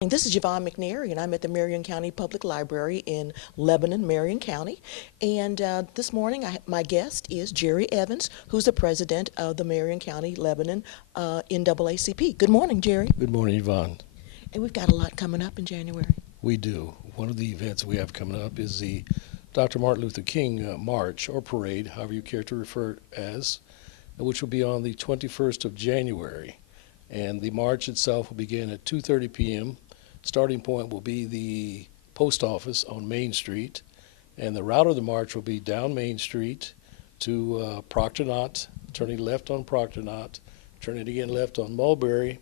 And this is Yvonne McNary, and I'm at the Marion County Public Library in Lebanon, Marion County. And this morning, my guest is Jerry Evans, who's the president of the Marion County Lebanon NAACP. Good morning, Jerry. Good morning, Yvonne. And we've got a lot coming up in January. We do. One of the events we have coming up is the Dr. Martin Luther King March or Parade, however you care to refer it as, which will be on the 21st of January. And the march itself will begin at 2:30 p.m. Starting point will be the post office on Main Street, and the route of the march will be down Main Street to Proctor Knott, turning left on Proctor Knott, turning again left on Mulberry,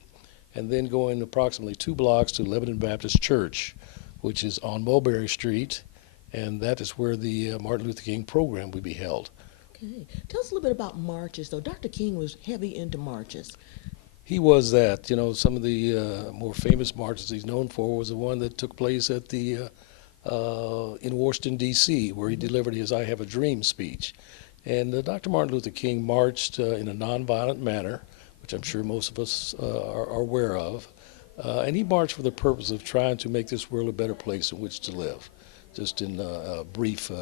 and then going approximately 2 blocks to Lebanon Baptist Church, which is on Mulberry Street, and that is where the Martin Luther King program will be held. Okay. Tell us a little bit about marches, though. Dr. King was heavy into marches. He was that. Some of the more famous marches he's known for was the one that took place at the in Washington, D.C., where he delivered his I Have a Dream speech. And Dr. Martin Luther King marched in a nonviolent manner, which I'm sure most of us are aware of. And he marched for the purpose of trying to make this world a better place in which to live. Just in a brief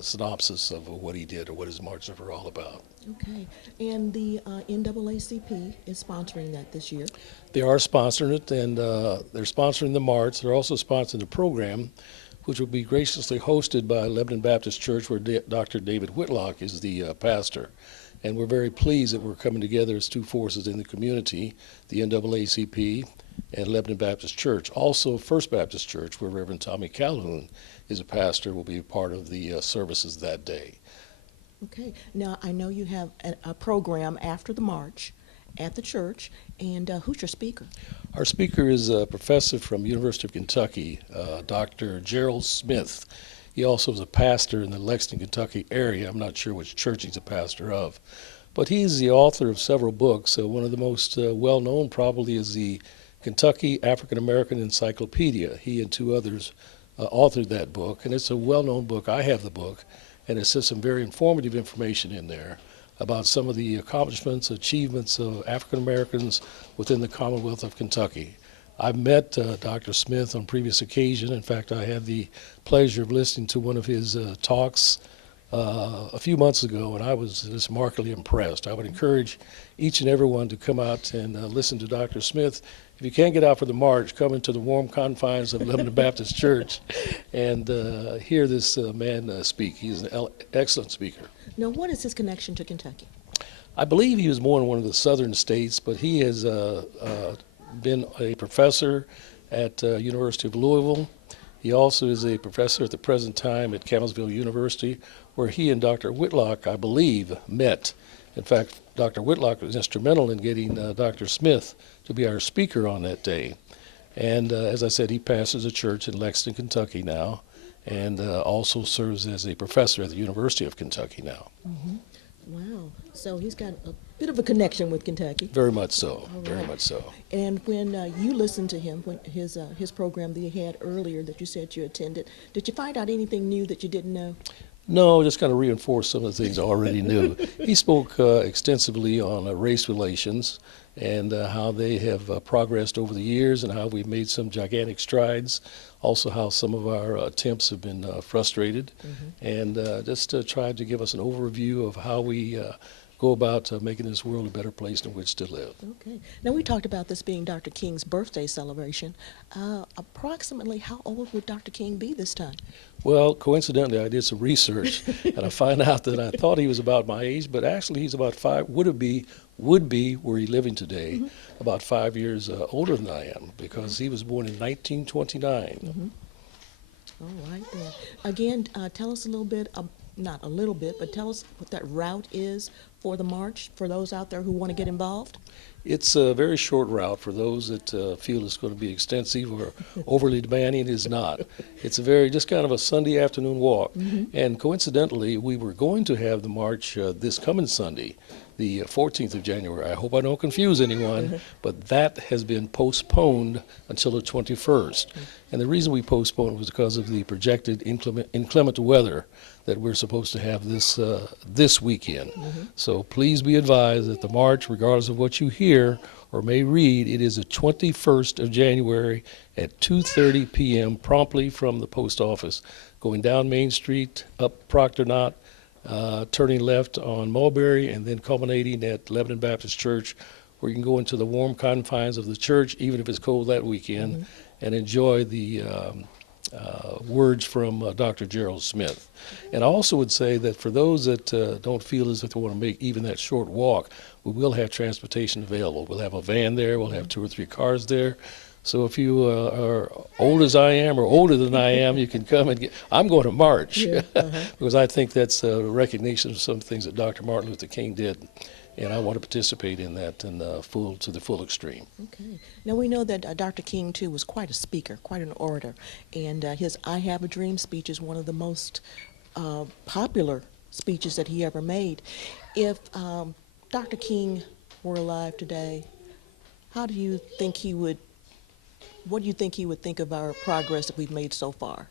synopsis of what he did or what his marches were all about. Okay. And the NAACP is sponsoring that this year. They are sponsoring it, and they're sponsoring the march. They're also sponsoring the program, which will be graciously hosted by Lebanon Baptist Church, where Dr. David Whitlock is the pastor. And we're very pleased that we're coming together as two forces in the community, the NAACP and Lebanon Baptist Church. Also, First Baptist Church, where Reverend Tommy Calhoun is a pastor, will be a part of the services that day. Okay. Now, I know you have a program after the march at the church, and who's your speaker? Our speaker is a professor from University of Kentucky, Dr. Gerald Smith. He also is a pastor in the Lexington, Kentucky area. I'm not sure which church he's a pastor of. But he's the author of several books. One of the most well-known probably is the Kentucky African American Encyclopedia. He and two others authored that book, and it's a well-known book. I have the book, and it says some very informative information in there about some of the accomplishments, achievements of African Americans within the Commonwealth of Kentucky. I've met Dr. Smith on previous occasion. In fact, I had the pleasure of listening to one of his talks a few months ago, and I was just markedly impressed. I would encourage each and everyone to come out and listen to Dr. Smith. If you can't get out for the march, come into the warm confines of Lebanon Baptist Church and hear this man speak. He's an excellent speaker. Now, what is his connection to Kentucky? I believe he was born in one of the southern states, but he has been a professor at University of Louisville. He also is a professor at the present time at Campbellsville University, where he and Dr. Whitlock, I believe, met. In fact, Dr. Whitlock was instrumental in getting Dr. Smith to be our speaker on that day. And as I said, he pastors a church in Lexington, Kentucky now, and also serves as a professor at the University of Kentucky now. Mm-hmm. Wow. So he's got a bit of a connection with Kentucky. Very much so. All Very right. much so. And when you listened to him, when his program that he had earlier that you said you attended, did you find out anything new that you didn't know? No, just kind of reinforce some of the things I already knew. He spoke extensively on race relations and how they have progressed over the years and how we've made some gigantic strides. Also how some of our attempts have been frustrated. Mm-hmm. And just tried to give us an overview of how we go about making this world a better place in which to live. Okay. Now, we talked about this being Dr. King's birthday celebration. Approximately how old would Dr. King be this time? Well, coincidentally, I did some research, and I found out that I thought he was about my age, but actually he's about would be, were he living today, mm-hmm. about 5 years older than I am, because he was born in 1929. Mm-hmm. All right, then. Again, tell us a little bit, not a little bit, but tell us what that route is for the march, for those out there who want to get involved. It's a very short route. For those that feel it's going to be extensive or overly demanding, it is not. It's a very, just kind of a Sunday afternoon walk. Mm-hmm. And coincidentally, we were going to have the march this coming Sunday, the 14th of January. I hope I don't confuse anyone, but that has been postponed until the 21st. Mm-hmm. And the reason we postponed it was because of the projected inclement weather that we're supposed to have this weekend. Mm-hmm. So please be advised that the march, regardless of what you hear or may read, it is the 21st of January at 2:30 p.m. promptly from the post office, going down Main Street, up Proctor Knott, turning left on Mulberry, and then culminating at Lebanon Baptist Church, where you can go into the warm confines of the church, even if it's cold that weekend, and enjoy the words from Dr. Gerald Smith. And I also would say that for those that don't feel as if they want to make even that short walk, we will have transportation available. We'll have a van there. We'll have 2 or 3 cars there. So if you are old as I am or older than I am, you can come and get. I'm going to march because I think that's a recognition of some things that Dr. Martin Luther King did. And I want to participate in that to the full extreme. Okay. Now we know that Dr. King, too, was quite a speaker, quite an orator. And his I Have a Dream speech is one of the most popular speeches that he ever made. If Dr. King were alive today, what do you think he would think of our progress that we've made so far?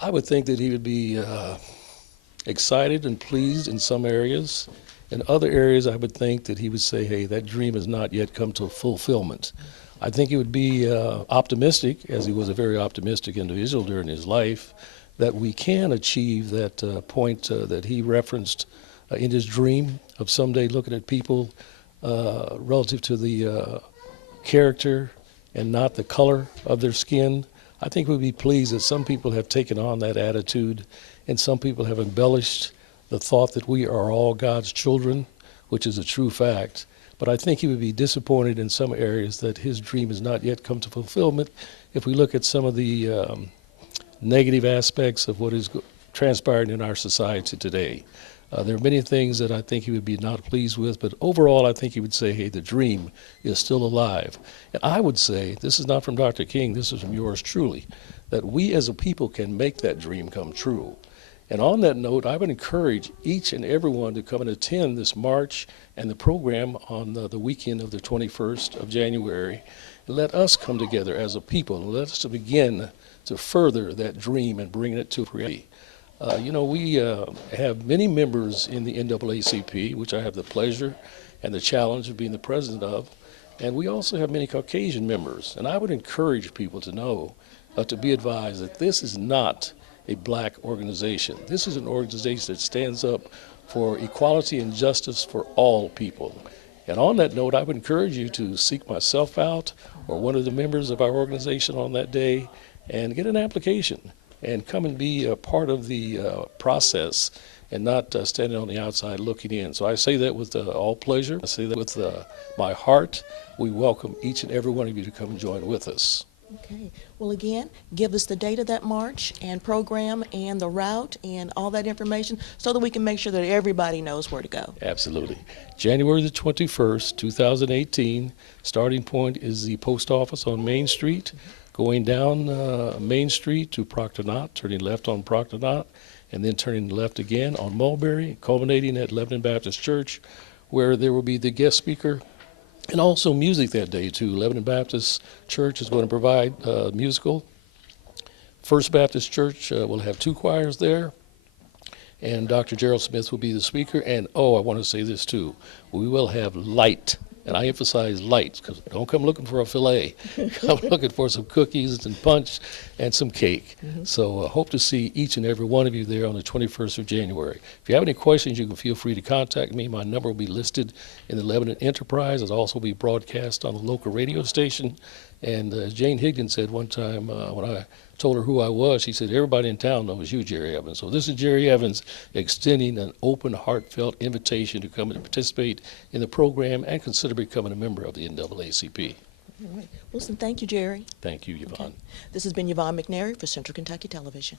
I would think that he would be excited and pleased in some areas. In other areas, I would think that he would say, hey, that dream has not yet come to fulfillment. I think he would be optimistic, as he was a very optimistic individual during his life, that we can achieve that point that he referenced in his dream of someday looking at people relative to the character and not the color of their skin. I think we'd be pleased that some people have taken on that attitude and some people have embellished the thought that we are all God's children, which is a true fact. But I think he would be disappointed in some areas that his dream has not yet come to fulfillment if we look at some of the negative aspects of what is transpiring in our society today. There are many things that I think he would be not pleased with, but overall I think he would say, hey, the dream is still alive. And I would say, this is not from Dr. King, this is from yours truly, that we as a people can make that dream come true. And on that note, I would encourage each and everyone to come and attend this march and the program on the weekend of the 21st of January. And let us come together as a people and let us to begin to further that dream and bring it to reality. We have many members in the NAACP, which I have the pleasure and the challenge of being the president of. And we also have many Caucasian members. And I would encourage people to know, to be advised that this is not a black organization. This is an organization that stands up for equality and justice for all people. And on that note, I would encourage you to seek myself out or one of the members of our organization on that day and get an application and come and be a part of the process and not standing on the outside looking in. So I say that with all pleasure. I say that with my heart. We welcome each and every one of you to come and join with us. Okay. Well, again, give us the date of that march and program and the route and all that information so that we can make sure that everybody knows where to go. Absolutely. January the 21st, 2018. Starting point is the post office on Main Street. Going down Main Street to Proctor Knott, turning left on Proctor Knott, and then turning left again on Mulberry, culminating at Lebanon Baptist Church, where there will be the guest speaker and also music that day, too. Lebanon Baptist Church is going to provide musical. First Baptist Church will have 2 choirs there, and Dr. Gerald Smith will be the speaker. And, I want to say this, too. We will have light. And I emphasize light, because don't come looking for a filet. Come looking for some cookies and punch and some cake. So hope to see each and every one of you there on the 21st of January. If you have any questions, you can feel free to contact me. My number will be listed in the Lebanon Enterprise. It'll also be broadcast on the local radio station. And as Jane Higdon said one time when I told her who I was, she said, everybody in town knows you, Jerry Evans. So this is Jerry Evans extending an open, heartfelt invitation to come and participate in the program and consider becoming a member of the NAACP. All right. Listen, thank you, Jerry. Thank you, Yvonne. Okay. This has been Yvonne McNary for Central Kentucky Television.